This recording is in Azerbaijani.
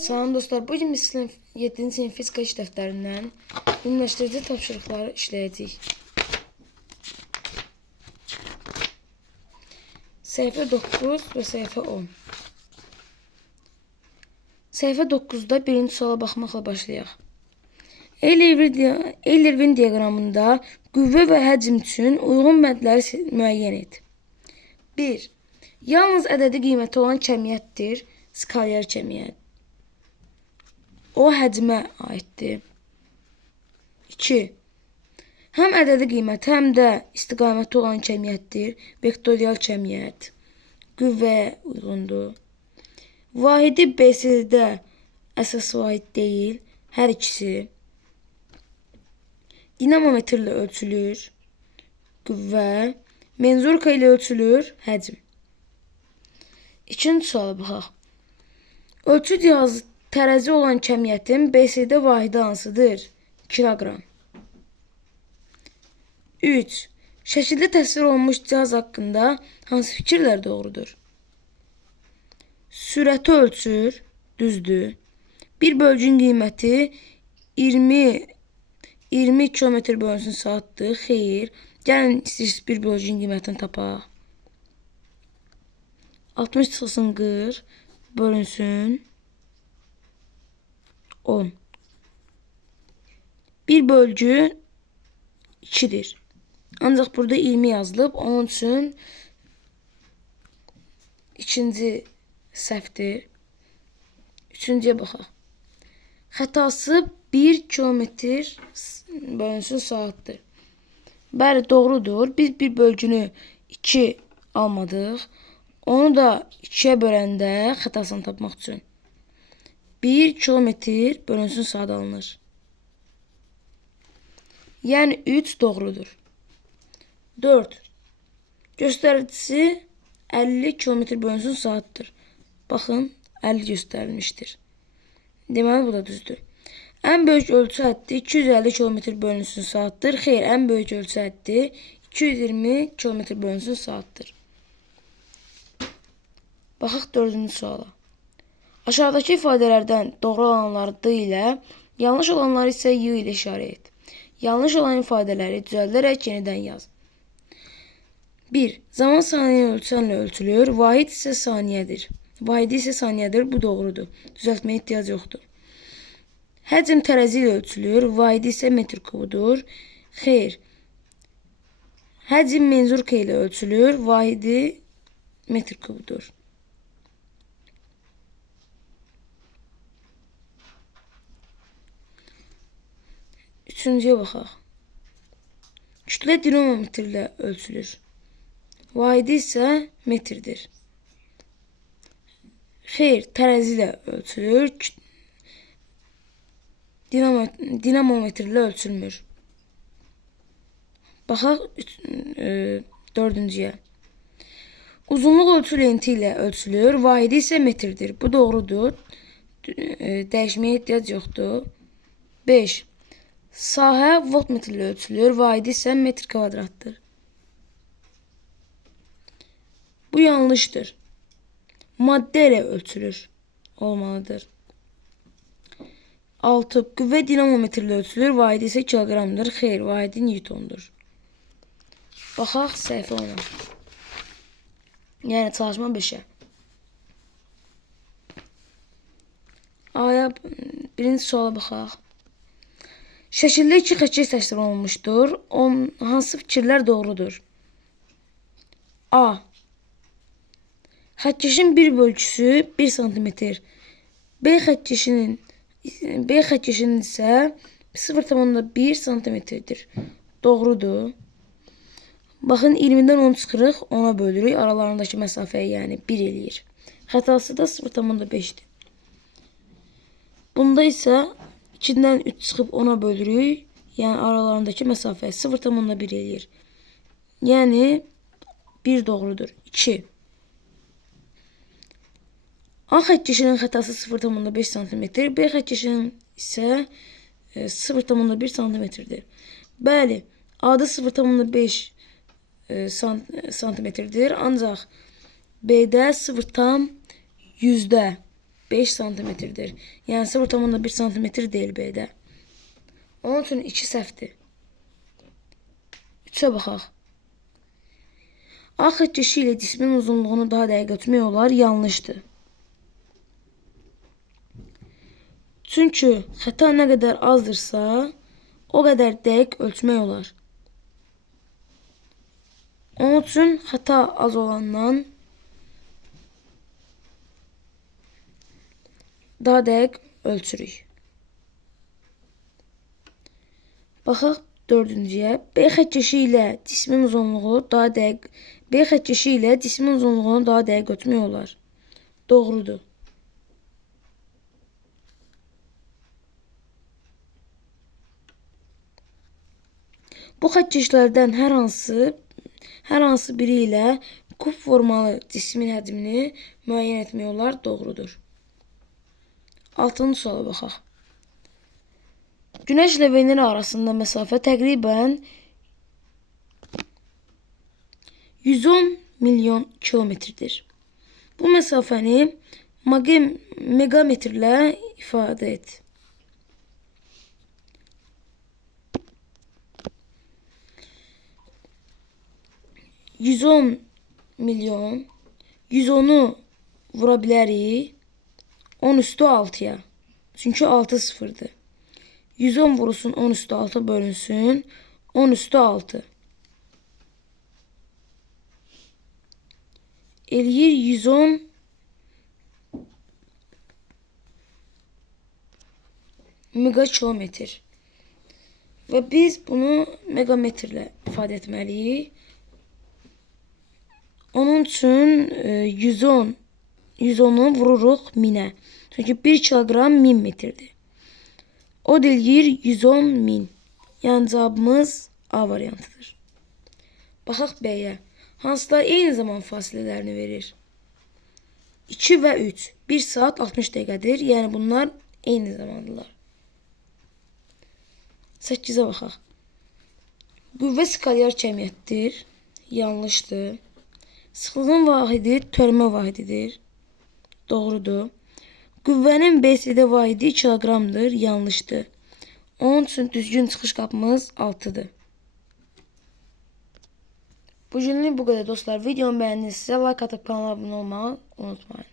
Salam dostlar, bugün biz 7-ci sinif fizika iş dəftərindən ümumiləşdirici tapşırıqları işləyəcəyik. Səhifə 9 və səhifə 10. Səhifə 9-da birinci suala baxmaqla başlayaq. Eyler-Win diaqramında qüvvə və həcm üçün uyğun bəndləri müəyyən et. 1. Yalnız ədədi qiyməti olan kəmiyyətdir, skalyar kəmiyyət. O həcmə aiddir. 2. Həm ədədi qiyməti, həm də istiqaməti olan kəmiyyətdir, vektorial kəmiyyət. Qüvvəyə uyğundur. Vahidi BCD-də əsas vahid deyil, hər ikisi. Dinamometrlə ölçülür, qüvvə. Menzurka ilə ölçülür, həcm. İkinci suala baxaq. Ölçü cihazı tərəzi olan kəmiyyətin BCD vahidi hansıdır? Kiloqram. 3. Şəkildə təsvir olunmuş cihaz haqqında hansı fikirlər doğrudur? Sürəti ölçür, düzdür. Bir bölgün qiyməti 20 kilometr bölünsün saatdır, xeyr. Gəlin istəyirsiniz bir bölgün qiymətini tapaq. 60-40 bölünsün 10. Bir bölgü 2'dir. Ancaq burada 20 yazılıb. Onun üçün ikinci səhvdir. Üçüncüyə baxaq. Xətası 1 kilometr bölünsün saatdir. Bəli, doğrudur. Biz bir bölgünü 2 almadıq. Onu da 2'ye böləndə xətasını tapmaq üçün 1 kilometr bölünsün saat alınır. Yəni 3 doğrudur. 4. Göstəricisi 50 kilometr bölünsün saatdir. Baxın, 50 göstərilmişdir. Deməli, bu da düzdür. Ən böyük ölçü həddi 250 kilometr bölünsün saatdir. Xeyr, ən böyük ölçü həddi 220 kilometr bölünsün saatdir. Baxaq 4-cü suala. Aşağıdakı ifadələrdən doğru olanları D ilə, yanlış olanları isə Y ilə işarə et. Yanlış olan ifadələri düzəldərək yenidən yaz. 1. Zaman saniyə ölçənlə ölçülür, vahid isə saniyədir. Vahidi isə saniyədir, bu doğrudur. Düzəltməyə ehtiyac yoxdur. Həcm tərəzi ilə ölçülür, vahidi isə metr kubudur. Xeyr. Həcm menzurka ilə ölçülür, vahidi metr kubudur. Üçüncüyə baxaq. Kütlə dinamometr ilə ölçülür. Vahidi isə metrdir. Xeyr, tərəzi ilə ölçülür. Dinamometr ilə ölçülmür. Baxaq 4-cüyə. Uzunluq ölçü lenti ilə ölçülür. Vahidi isə metrdir. Bu doğrudur. Dəyişməyə ehtiyac yoxdur. 5. Sahə voltmetr ilə ölçülür, vahidi isə metr kvadratdır. Bu yanlışdır. Maddə ilə ölçülür, olmalıdır. 6. Qüvvə dinamometr ilə ölçülür, vahidi isə kiloqramdır. Xeyr, vahidi newtondur. Baxaq səhifə 10-a. Yəni çalışma 5-ə. Aya birinci suala baxaq. Şəkildə 2 xətt təsvir olunmuşdur. Hansı fikirlər doğrudur? A. Xəttkeşin bir bölgüsü 1 cm. B xəttkeşinin isə 0,1 cm-dir. Doğrudur. Baxın, 20-dən 10 çıxırıq, 10'a bölürük. Aralarındakı məsafəyi, yəni 1 eləyir. Xətası da 0,5-dir. Bunda isə 2'dən 3 çıxıb 10'a bölürük. Yəni aralarındakı məsafə 0,1 eləyir. Yəni 1 doğrudur. 2. A xəttkeşinin xətası 0,5 cm, B xəttkeşinin isə 0,1 cm-dir. Bəli, A-da 0,5 cm-dir, ancaq B-də 0,100 5 santimetrdir. Yəni 0,1 santimetr deyil B-də. Onun üçün 2 səhvdir. 3-ə baxaq. A xəttkeşi ilə cismin uzunluğunu daha dəqiq ölçmək olar, yanlışdır. Çünki xəta nə qədər azdırsa, o qədər dəqiq ölçmək olar. Onun üçün xəta az olandan daha dəqiq ölçürük. Baxaq dördüncüyə. B xəttkeşi ilə cismin uzunluğunu daha dəqiq ölçmək olar. Doğrudur. Bu xəttkeşlərdən hər hansı biri ilə kub formalı cismin həcmini müəyyən etmək olar, doğrudur. 6-cı suala baxaq. Günəş ilə Venera arasında məsafə təqribən 110 milyon kilometrdir. Bu məsafəni megametrlə ifadə et. milyon 110'u vura bilərik 10 üstü 6'ya. Çünki 6 sıfırdır. 110 vurulsun 10 üstü 6 bölünsün 10 üstü 6. Eləyir 110 megakilometr. Və biz bunu megametrlə ifadə etməliyik. Onun üçün 110'u vururuq 1000'ə. Çünki 1 kilogram 1000 metrdir. O deyir 110 min. Yəni cavabımız A variantıdır. Baxaq B-yə. Hansılar eyni zaman fasilələrini verir? 2 və 3. 1 saat 60 dəqiqədir. Yəni bunlar eyni zamandırlar. 8'ə baxaq. Qüvvə skalyar cəmiyyətdir. Yanlışdır. Sıxlığın vahidi törmə vahididir. Doğrudur. Qüvvənin BCD vahidi kiloqramdır. Yanlışdır. Onun üçün düzgün çıxış qapımız 6'dır. Bugünlük bu qədər dostlar. Videomu bəyəndinizsə like atıb kanala abunə olmağı unutmayın.